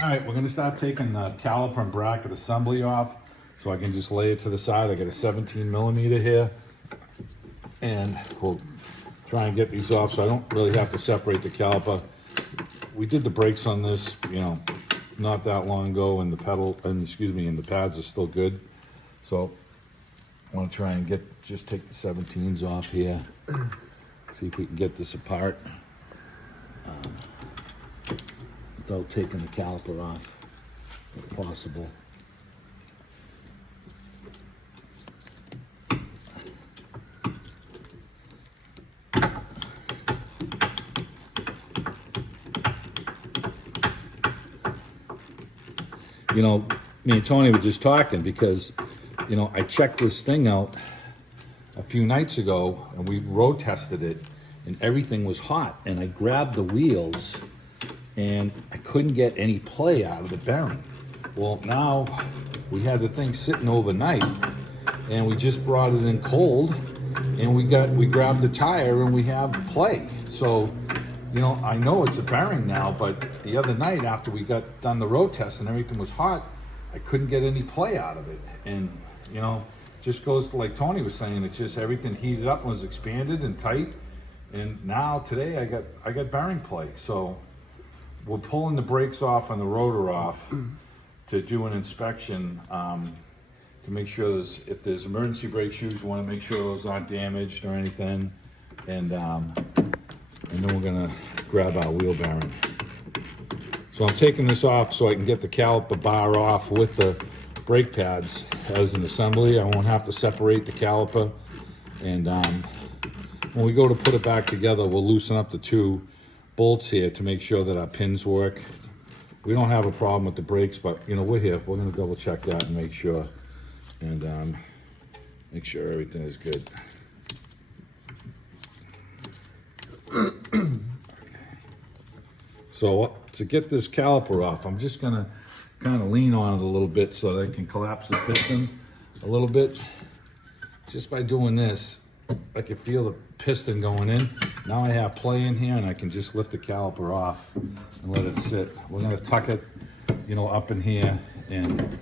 All right, we're gonna start taking the caliper and bracket assembly off so I can just lay it to the side. I got a 17 millimeter here, and we'll try and get these off so I don't really have to separate the caliper. We did the brakes on this, you know, not that long ago, and the and the pads are still good. So I want to try and just take the 17s off here. See if we can get this apart without taking the caliper off, if possible. You know, me and Tony were just talking because, you know, I checked this thing out a few nights ago and we road tested it and everything was hot, and I grabbed the wheels and I couldn't get any play out of the bearing. Well, now we had the thing sitting overnight and we just brought it in cold and we grabbed the tire and we have play. So, you know, I know it's a bearing now, but the other night after we got done the road test and everything was hot, I couldn't get any play out of it. And, you know, just goes to, like Tony was saying, it's just everything heated up and was expanded and tight. And now today I got bearing play. So we're pulling the brakes off and the rotor off to do an inspection to make sure if there's emergency brake shoes, we want to make sure those aren't damaged or anything. And then we're gonna grab our wheel bearing. So I'm taking this off so I can get the caliper bar off with the brake pads as an assembly. I won't have to separate the caliper. And when we go to put it back together, we'll loosen up the two bolts here to make sure that our pins work. We don't have a problem with the brakes, but you know, we're here. We're gonna double check that and make sure, and make sure everything is good. So to get this caliper off, I'm just gonna kind of lean on it a little bit so that I can collapse the piston a little bit. Just by doing this, I can feel the piston going in. Now I have play in here and I can just lift the caliper off and let it sit. We're gonna tuck it, you know, up in here, and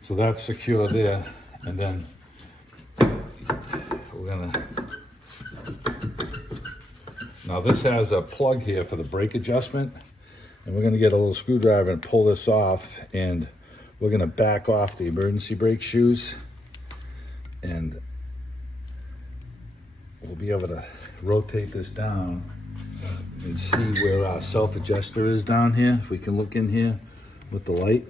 so that's secure there. And then we're gonna, now this has a plug here for the brake adjustment, and we're gonna get a little screwdriver and pull this off, and we're gonna back off the emergency brake shoes, and we'll be able to rotate this down and see where our self-adjuster is down here. If we can look in here with the light.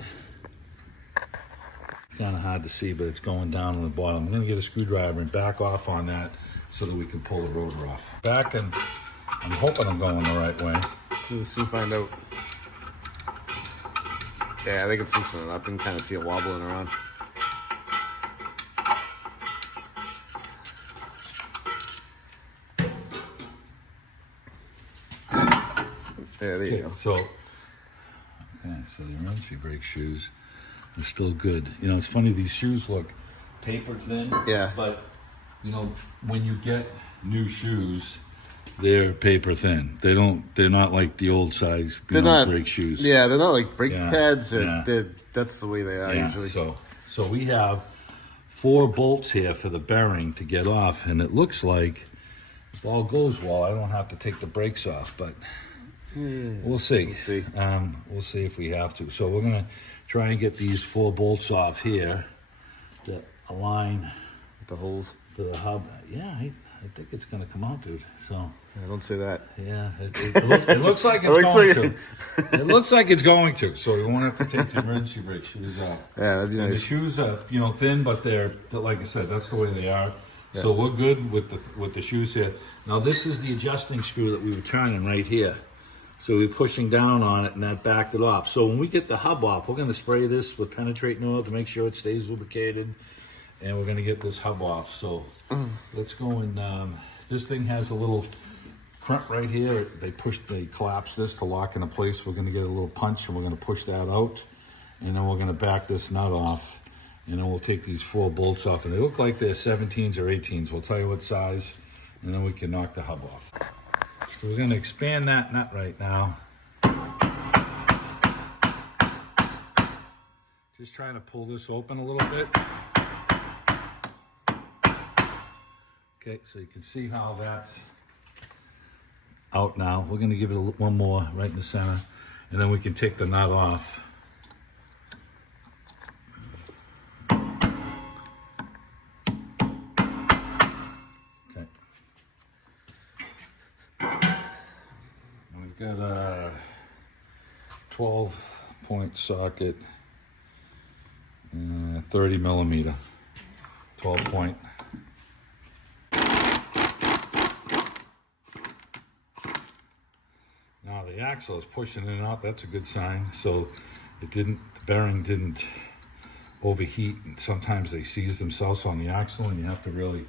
Kind of hard to see, but it's going down on the bottom. I'm gonna get a screwdriver and back off on that so that we can pull the rotor off. Back, and I'm hoping I'm going the right way. We'll soon find out. Yeah, I think it's loosening up. You can kind of see it wobbling around. There you go. So the emergency brake shoes are still good. You know, it's funny, these shoes look paper thin. Yeah. But, you know, when you get new shoes, they're paper thin. They're not like the old size brake shoes. Yeah, they're not like brake pads. That's the way they are usually. So we have 4 bolts here for the bearing to get off, and it looks like if all goes well, I don't have to take the brakes off, but we'll see. We'll see if we have to. So we're gonna try and get these 4 bolts off here to align with the holes to the hub. Yeah, I think it's gonna come out, dude. So I don't say that. Yeah, it looks like it's going to. It looks like it's going to. So we won't have to take the emergency brake shoes off. Yeah, that'd be nice. The shoes are, you know, thin, but they're like I said, that's the way they are. Yeah. So we're good with the shoes here. Now this is the adjusting screw that we were turning right here. So we're pushing down on it, and that backed it off. So when we get the hub off, we're going to spray this with penetrating oil to make sure it stays lubricated, and we're going to get this hub off. So let's go and this thing has a little front right here. They collapse this to lock into place. We're going to get a little punch, and we're going to push that out, and then we're going to back this nut off, and then we'll take these 4 bolts off, and they look like they're 17s or 18s. We'll tell you what size, and then we can knock the hub off. So we're going to expand that nut right now. just trying to pull this open a little bit. Okay, so you can see how that's out now. We're going to give it one more right in the center, and then we can take the nut off. Okay. And we've got a 12-point socket, 30 millimeter, 12-point. Now the axle is pushing in and out. That's a good sign. So the bearing didn't overheat. And sometimes they seize themselves on the axle, and you have to really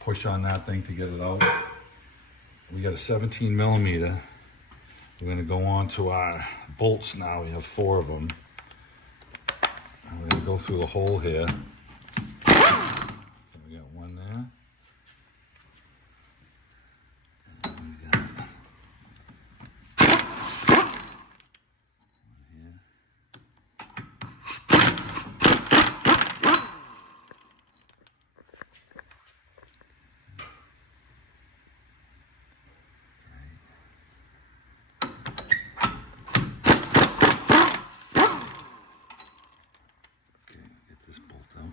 push on that thing to get it out. We got a 17 millimeter. We're going to go on to our bolts now. We have 4 of them. And we're going to go through the hole here. So we got one there. And we got one here. This bolt out.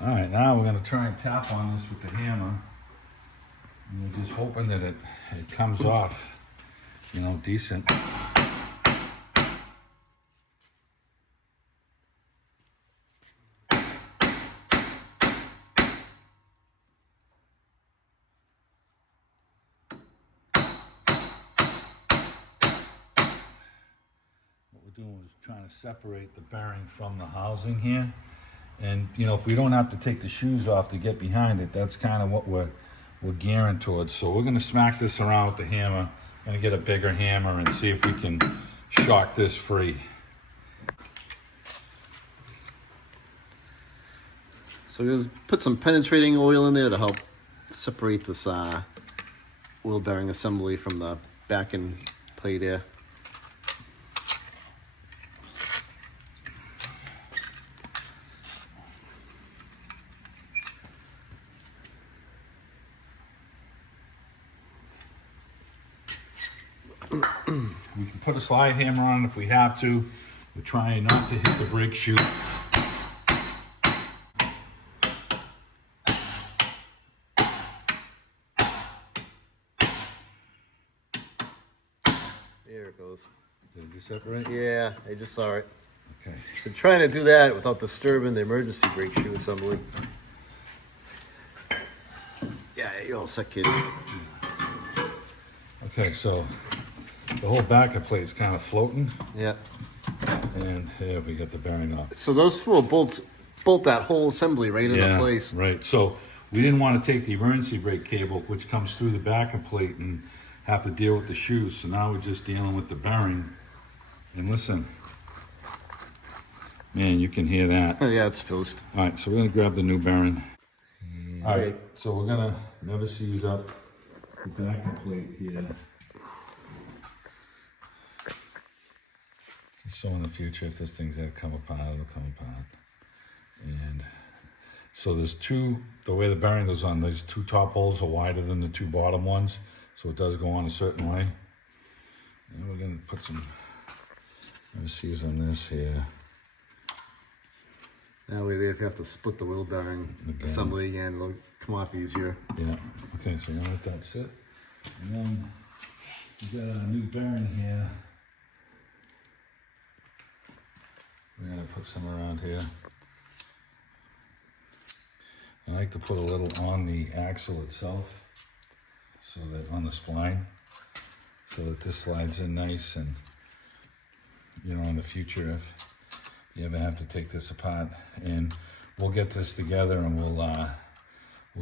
All right, now we're going to try and tap on this with the hammer. And we're just hoping that it comes off, you know, decent. What we're doing is trying to separate the bearing from the housing here. And, you know, if we don't have to take the shoes off to get behind it, that's kind of what we're gearing towards. So we're going to smack this around with the hammer. Going to get a bigger hammer and see if we can shock this free. So we're going to put some penetrating oil in there to help separate this wheel bearing assembly from the back end plate here. We can put a slide hammer on it if we have to. We're trying not to hit the brake shoe. There it goes. Did you separate? Yeah, I just saw it. Okay. Been trying to do that without disturbing the emergency brake shoe assembly. Yeah, you're all set, kid. Okay, so the whole backer plate is kind of floating, Yeah. and here we got the bearing off. So those 4 bolts bolt that whole assembly right into place. Right. So we didn't want to take the emergency brake cable, which comes through the backer plate, and have to deal with the shoes. So now we're just dealing with the bearing. And listen, man, you can hear that. Oh, yeah, it's toast. All right, so we're gonna grab the new bearing. All right, so we're gonna never seize up the backer plate here. Just so in the future, if this thing's gonna come apart, it'll come apart. And so there's 2, the way the bearing goes on, those 2 top holes are wider than the 2 bottom ones, so it does go on a certain way. And we're gonna put some seize on this here. That way, if you have to split the wheel bearing assembly again, it'll come off easier. Yeah, okay, so we're gonna let that sit. And then we got a new bearing here. We're gonna put some around here. I like to put a little on the axle itself, so that on the spline, so that this slides in nice, and you know, in the future, if you ever have to take this apart, and we'll get this together, and we'll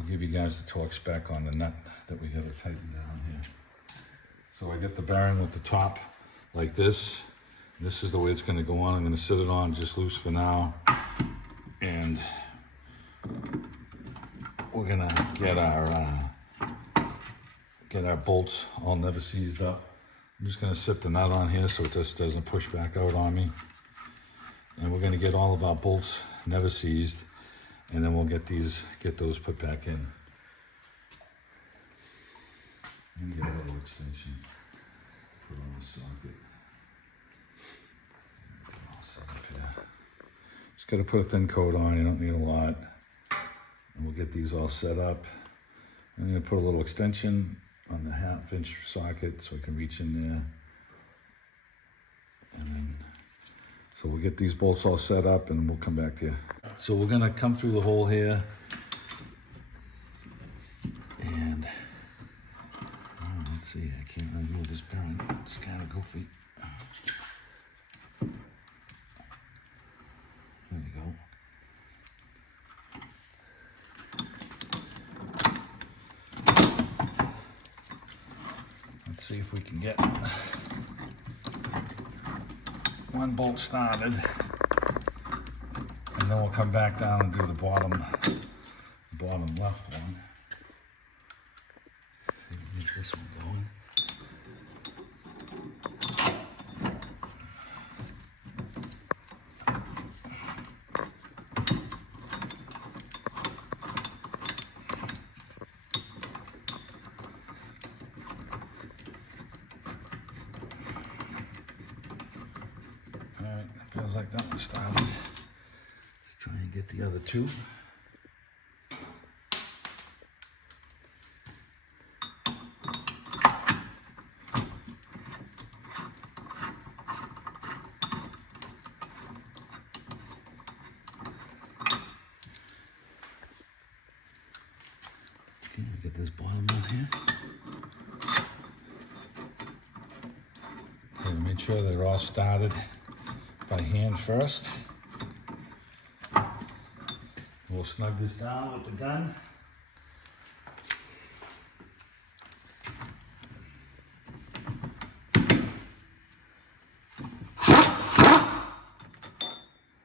give you guys the torque spec on the nut that we gotta tighten down here. So I get the bearing with the top like this. This is the way it's gonna go on. I'm gonna sit it on just loose for now, and we're gonna get our get our bolts all never seized up. I'm just gonna sit the nut on here so it just doesn't push back out on me. And we're gonna get all of our bolts never seized, and then we'll get those put back in. And get a little extension, put on the socket. All set up here. Just gotta put a thin coat on, you don't need a lot. And we'll get these all set up. I'm gonna put a little extension on the 1/2 inch socket so I can reach in there. And then, so we'll get these bolts all set up and we'll come back to you. So we're gonna come through the hole here. And, oh, let's see, I can't really move this bearing. It's kind of goofy. There you go. Let's see if we can get one bolt started, and then we'll come back down and do the bottom left one. See if we can get this one going. Feels like that one started. Let's try and get the other two. Okay, we get this bottom one here. Okay, make sure they're all started by hand first. We'll snug this down with the gun.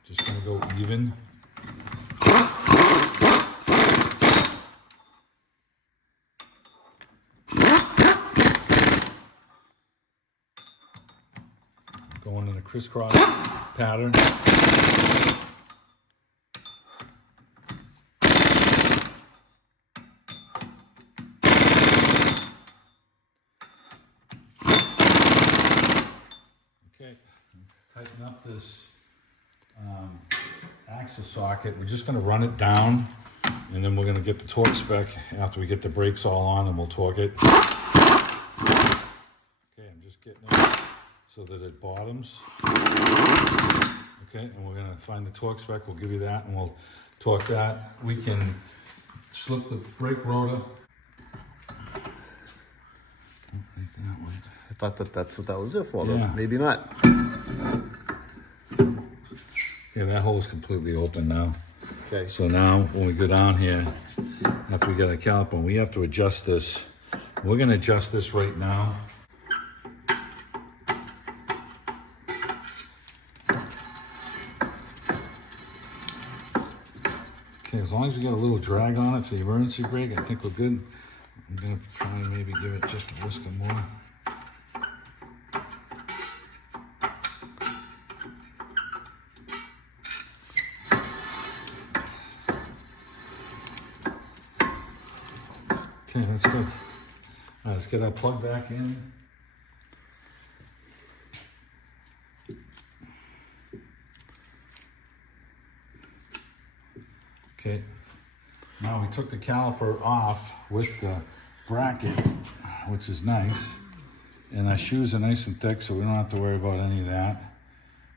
Just gonna go even. Going in a crisscross pattern. Okay, tighten up this axle socket. We're just going to run it down, and then we're going to get the torque spec after we get the brakes all on, and we'll torque it. Okay, I'm just getting it so that it bottoms. Okay, and we're going to find the torque spec. We'll give you that, and we'll torque that. We can slip the brake rotor. Like that way. I thought that's what that was it for, Yeah. but maybe not. Yeah, that hole is completely open now. Okay. So now when we go down here, after we get a caliper, we have to adjust this. We're gonna adjust this right now. Okay, as long as we get a little drag on it for the emergency brake, I think we're good. I'm gonna try and maybe give it just a whisker more. Okay, that's good. All right, let's get our plug back in. Okay, now we took the caliper off with the bracket, which is nice. And our shoes are nice and thick, so we don't have to worry about any of that.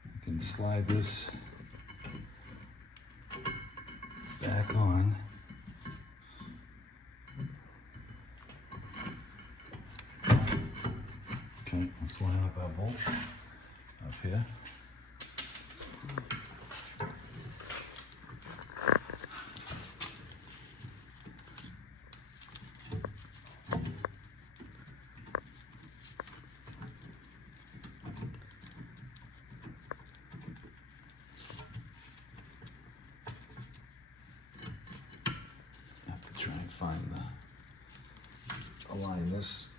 We can slide this back on. Okay, let's line up our bolt up here. Have to try and find the align this.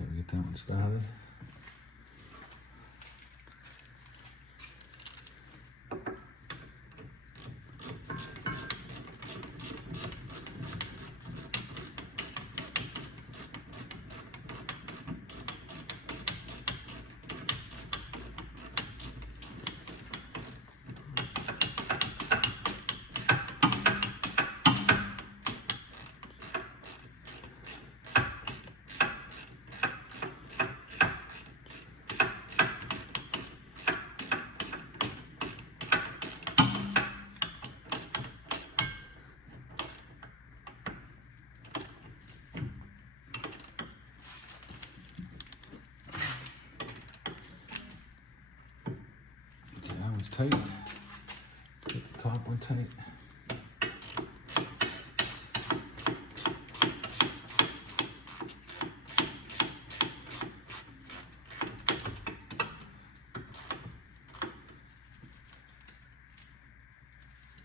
Okay, we get that one started. Okay, that one's tight. Let's get the top one tight.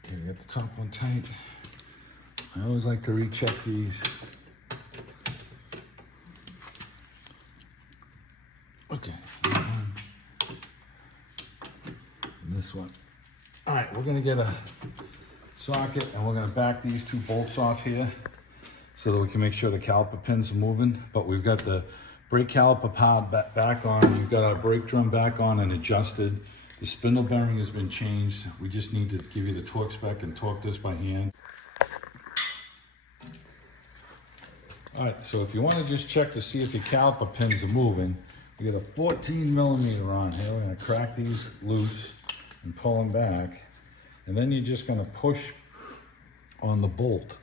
Okay, we got the top one tight. I always like to recheck these. Okay, and this one. All right, we're gonna get a socket and we're gonna back these two bolts off here so that we can make sure the caliper pins are moving. But we've got the brake caliper pad back on. We've got our brake drum back on and adjusted. The spindle bearing has been changed. We just need to give you the torque spec and torque this by hand. All right, so if you want to just check to see if the caliper pins are moving, we got a 14 millimeter on here. We're going to crack these loose and pull them back. And then you're just going to push on the bolt.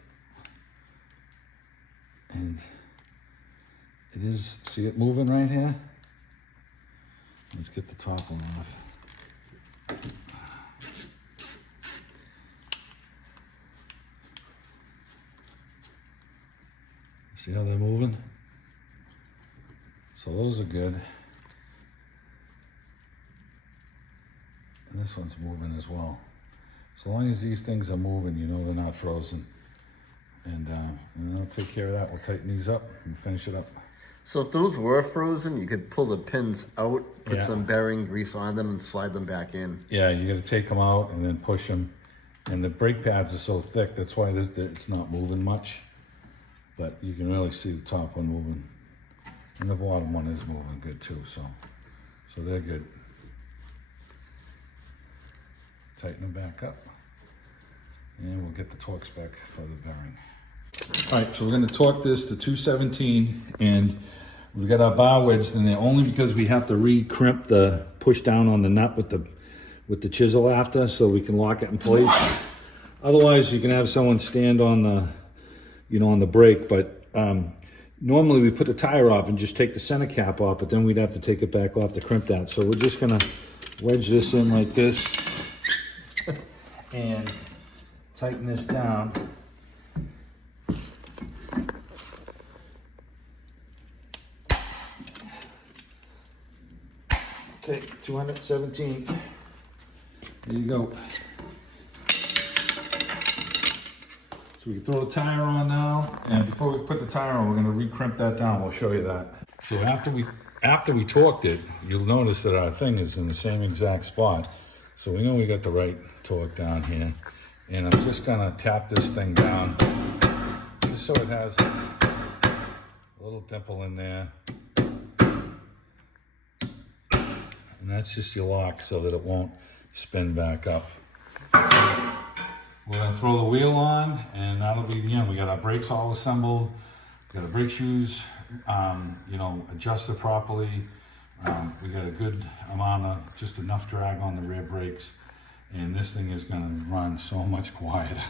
And it is, see it moving right here? Let's get the top one off. See how they're moving? So those are good. And this one's moving as well. So long as these things are moving, you know they're not frozen. And I'll take care of that. We'll tighten these up and finish it up. So if those were frozen, you could pull the pins out, put Yeah. some bearing grease on them, and slide them back in. Yeah, you gotta take them out and then push them. And the brake pads are so thick, that's why it's not moving much. But you can really see the top one moving. And the bottom one is moving good too, so they're good. Tighten them back up. And we'll get the torque spec for the bearing. All right, so we're gonna torque this to 217, and we've got our bar wedged in there only because we have to re-crimp the push down on the nut with the chisel after, so we can lock it in place. Otherwise, you can have someone stand on the, on the brake, but normally we put the tire off and just take the center cap off, but then we'd have to take it back off to crimp that. So we're just gonna wedge this in like this and tighten this down. Okay, 217. There you go. So we can throw the tire on now, and before we put the tire on, we're gonna re-crimp that down. We'll show you that. So after we torqued it, you'll notice that our thing is in the same exact spot. So we know we got the right torque down here. And I'm just gonna tap this thing down, just so it has a little dimple in there. And that's just your lock so that it won't spin back up. We're gonna throw the wheel on, and that'll be the end. We got our brakes all assembled, we got our brake shoes, adjusted properly. We got a good amount of, just enough drag on the rear brakes, and this thing is gonna run so much quieter.